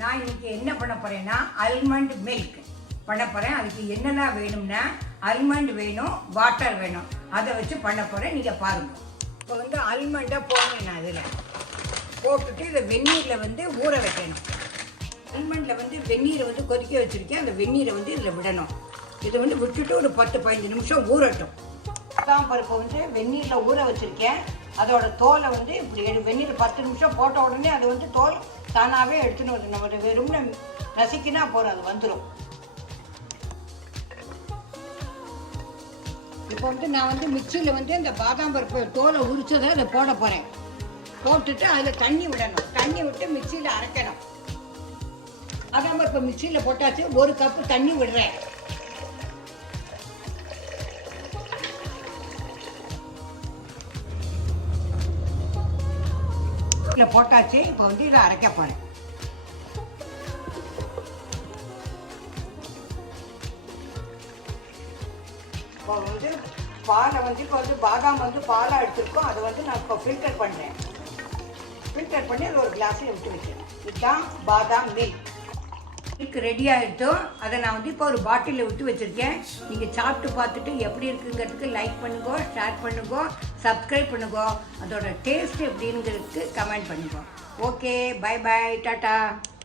நான் இன்னைக்கு என்ன பண்ண போகிறேன்னா அல்மண்ட் மில்க் பண்ண போகிறேன். அதுக்கு என்னென்ன வேணும்னா அல்மண்ட் வேணும், வாட்டர் வேணும். அதை வச்சு பண்ண போகிறேன். நீங்கள் பாருங்கள். இப்போ வந்து அல்மண்டை போடுறேன். நான் இதில் போட்டுட்டு இதை வெந்நீரில் வந்து ஊற வைக்கணும். அல்மண்டில் வந்து வெந்நீரை வந்து கொதிக்க வச்சுருக்கேன். அந்த வெந்நீரை வந்து இதில் விடணும். இதை வந்து விட்டுட்டு ஒரு 10-15 நிமிஷம் ஊறட்டும். பாதாம் பருப்பை வந்து வெந்நீரில் ஊற வச்சுருக்கேன். அதோட தோலை வந்து இப்படி வெந்நீர் 10 நிமிஷம் போட்ட உடனே அது வந்து தோல் தானாகவே எடுத்துன்னு வருது. நம்ம வெறும்னு நசிக்கினா போகிறோம், அது வந்துடும். இப்போ வந்து நான் வந்து மிக்சியில் வந்து இந்த பாதாம் பருப்பு தோலை உரிச்சதை அதை போட போகிறேன். போட்டுட்டு அதில் தண்ணி விடணும். தண்ணி விட்டு மிக்சியில் அரைக்கணும். பாதாம் பருப்பு மிக்சியில் போட்டாச்சு. 1 கப்பு தண்ணி விடுறேன். இதில் போட்டாச்சு. இப்போ வந்து இதை அரைக்க போகிறேன். இப்போ வந்து பாலை வந்து இப்போ வந்து பாதாம் வந்து பாலாக எடுத்துருக்கோம். அதை வந்து நான் இப்போ ஃபில்டர் பண்ணுறேன். ஃபில்டர் பண்ணி அது ஒரு கிளாஸில் விட்டு வச்சுருக்கேன். இதுதான் பாதாம் மில்க். மில்க் ரெடி ஆகிட்டோம். அதை நான் வந்து இப்போ ஒரு பாட்டிலில் விட்டு வச்சுருக்கேன். நீங்கள் சாப்பிட்டு பார்த்துட்டு எப்படி இருக்குங்கிறதுக்கு லைக் பண்ணுங்க, ஷேர் பண்ணுங்க, சப்ஸ்கிரைப் பண்ணுங்க. அதோட டேஸ்ட் எப்படிங்கிறதுக்கு கமெண்ட் பண்ணுங்க. Okay, bye bye, tata.